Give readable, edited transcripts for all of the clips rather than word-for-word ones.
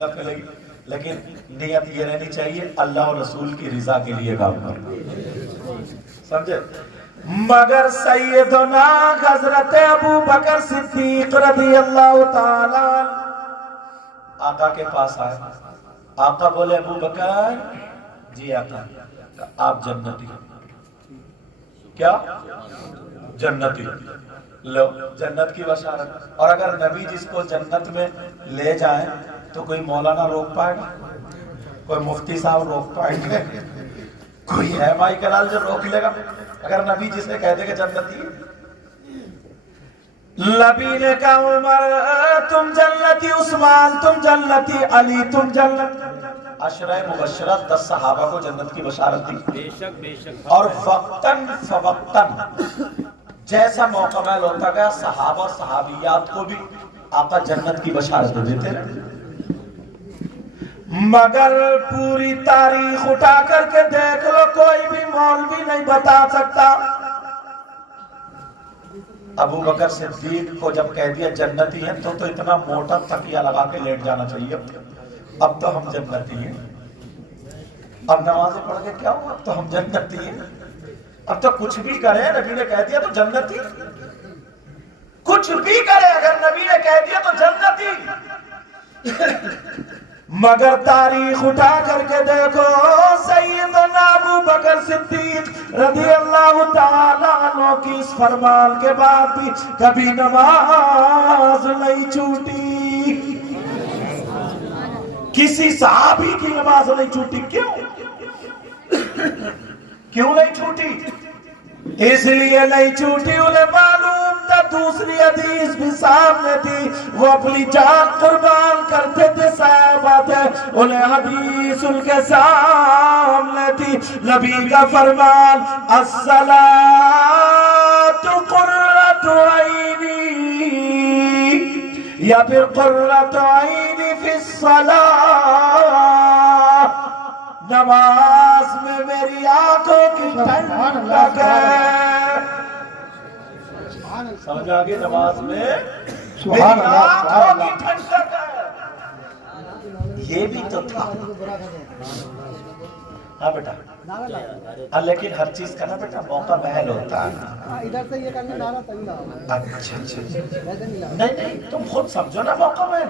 ملے گی، لیکن نیت یہ رہنی چاہیے اللہ اور رسول کی رضا کے لیے کام کرنا، سمجھے؟ مگر سیدنا حضرت ابو بکر صدیق رضی اللہ تعالی آقا کے پاس آئے. آقا بولے ابو بکر جی آقا آپ جنتی. کیا جنتی؟ لو جنت کی بشارت. اور اگر نبی جس کو جنت میں لے جائیں تو کوئی مولانا روک پائے گا؟ کوئی مفتی صاحب روک پائیں گے؟ کوئی ہے مائی کلال جو روک لے گا اگر نبی جسے کہہ دے کہ جنتی؟ نبی نے کہا عمر تم جنتی، عثمان تم جنتی، علی تم جنتی. عشرہ مبشرہ 10 صحابہ کو جنت کی بشارت دی. اور وقتاً فوقتاً جیسا موقع محل ہوتا گیا صحابہ صحابیات کو بھی آقا جنت کی بشارت دیتے رہے. مگر پوری تاریخ اٹھا کر کے دیکھ لو کوئی بھی مولوی نہیں بتا سکتا. ابو بکر صدیق کو جب کہہ دیا جنتی ہیں تو اتنا موٹا تکیہ لگا کے لیٹ جانا چاہیے. اب تو ہم جنتی ہیں. اب نمازیں پڑھ کے کیا ہوا؟ اب تو ہم جنتی ہیں. اب تو کچھ بھی کرے نبی نے کہہ دیا تو جنتی. کچھ بھی کرے اگر نبی نے کہہ دیا تو جنتی. مگر تاریخ اٹھا کر کے دیکھو سیدنا ابو بکر صدیق رضی اللہ تعالیٰ عنہ کی اس فرمان کے بعد بھی کبھی نماز نہیں چھوٹی. کسی صحابی کی نماز نہیں چھوٹی. کیوں نہیں چھوٹی؟ اس لیے نہیں چھوٹی انہیں معلوم تھا دوسری حدیث بھی سامنے تھی، وہ اپنی جان قربان کرتے تھے صحابہ تھے، انہیں حدیث ان کے سامنے تھی. نبی کا فرمان الصلاۃ قرۃ عینی یا پھر قرۃ عینی فی الصلاۃ، نماز میں میری آنکھوں کی ٹھنڈک ہے. سمجھ آگے؟ نماز میں میری آنکھوں کی ٹھنڈک ہے. یہ بھی تو تھا. ہاں بیٹا لیکن ہر چیز کا نا بیٹا موقع محل ہوتا ہے. ادھر سے یہ کرنے نعرہ صحیح نہ ہوگا. اچھا نہیں تم خود سمجھو نا موقع محل.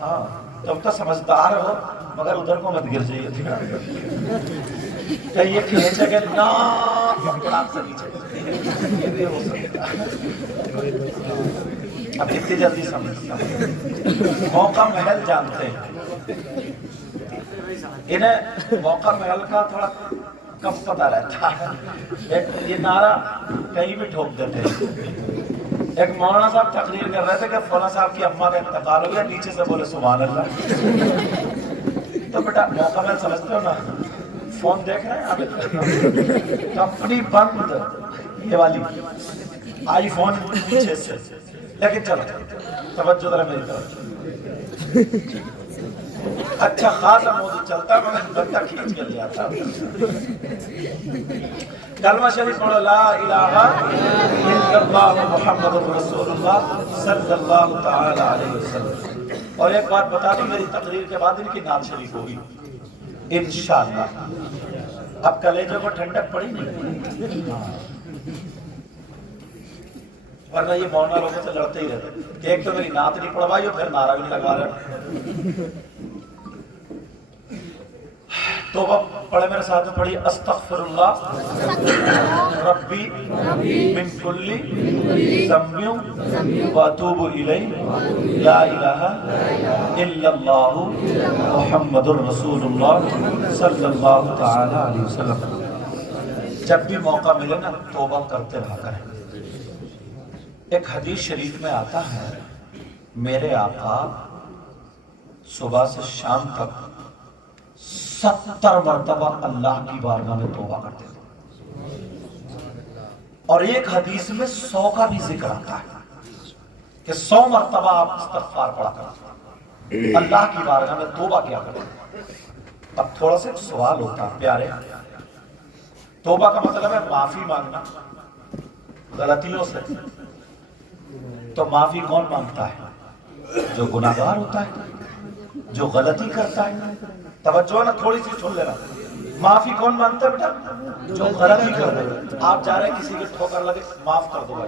ہاں تم تو سمجھدار ہو مگر ادھر کو مت گر جائیے کہ یہ کھینچے گا نا بڑا سے نیچے. اب اتنی جلدی سمجھتا موقع محل جانتے ہیں. انہیں موقع محل کا تھوڑا کم پتہ رہتا ہے. یہ نعرہ کہیں بھی ٹھوک دیتے ہیں. ایک مولانا صاحب تقریر کر رہے تھے کہ فلاں صاحب کی اماں کا انتقال ہو گیا، نیچے سے بولے سبحان اللہ. تو بیٹا موقع محل سمجھتے ہو نا. فون دیکھ رہے ہیں آپ؟ کمپنی بند یہ والی آئی فون پیچھے سے. لیکن چلو توجہ ذرا میری طرف. اچھا خاصا موضوع چلتا مگر بندہ کھینچ کے لے آتا. کلمہ شریف پڑھو لا الہ الا اللہ محمد رسول اللہ صلی اللہ تعالی علیہ وسلم. اور ایک بات بتا دوں میری تقریر کے بعد ان کی نعت شریف ہوگی انشاءاللہ. اب کلیجے کو ٹھنڈک پڑی نہیں ورنہ یہ مولانا لوگوں سے لڑتے ہی رہتے کہ ایک تو میری نعت نہیں پڑھوائی اور پھر نعرہ بھی نہیں لگوا رہے. توبہ پڑھے میرے ساتھ میں پڑھی استغفر اللہ ربی من کل ذنب واتوب الیہ لا الہ الا اللہ محمد رسول اللہ صلی اللہ تعالی علیہ وسلم. جب بھی موقع ملے نا توبہ کرتے رہا کریں. ایک حدیث شریف میں آتا ہے میرے آقا صبح سے شام تک 70 مرتبہ اللہ کی بارگاہ میں توبہ کرتے تھے. اور ایک حدیث میں 100 کا بھی ذکر آتا ہے کہ 100 مرتبہ آپ استغفار پڑھا کرتے اللہ کی بارگاہ میں توبہ کیا کرتے. اب تھوڑا سا سوال ہوتا ہے پیارے، توبہ کا مطلب ہے معافی مانگنا غلطیوں سے. تو معافی کون مانگتا ہے؟ جو گناہگار ہوتا ہے. جو غلطی کرتا ہے، توجہ نا تھوڑی سی سن لینا، معافی کون مانگتا ہے بیٹا؟ جو غلطی کر دے. آپ جا رہے ہیں کسی کے ٹھوکر لگے، معاف کر دو بھائی.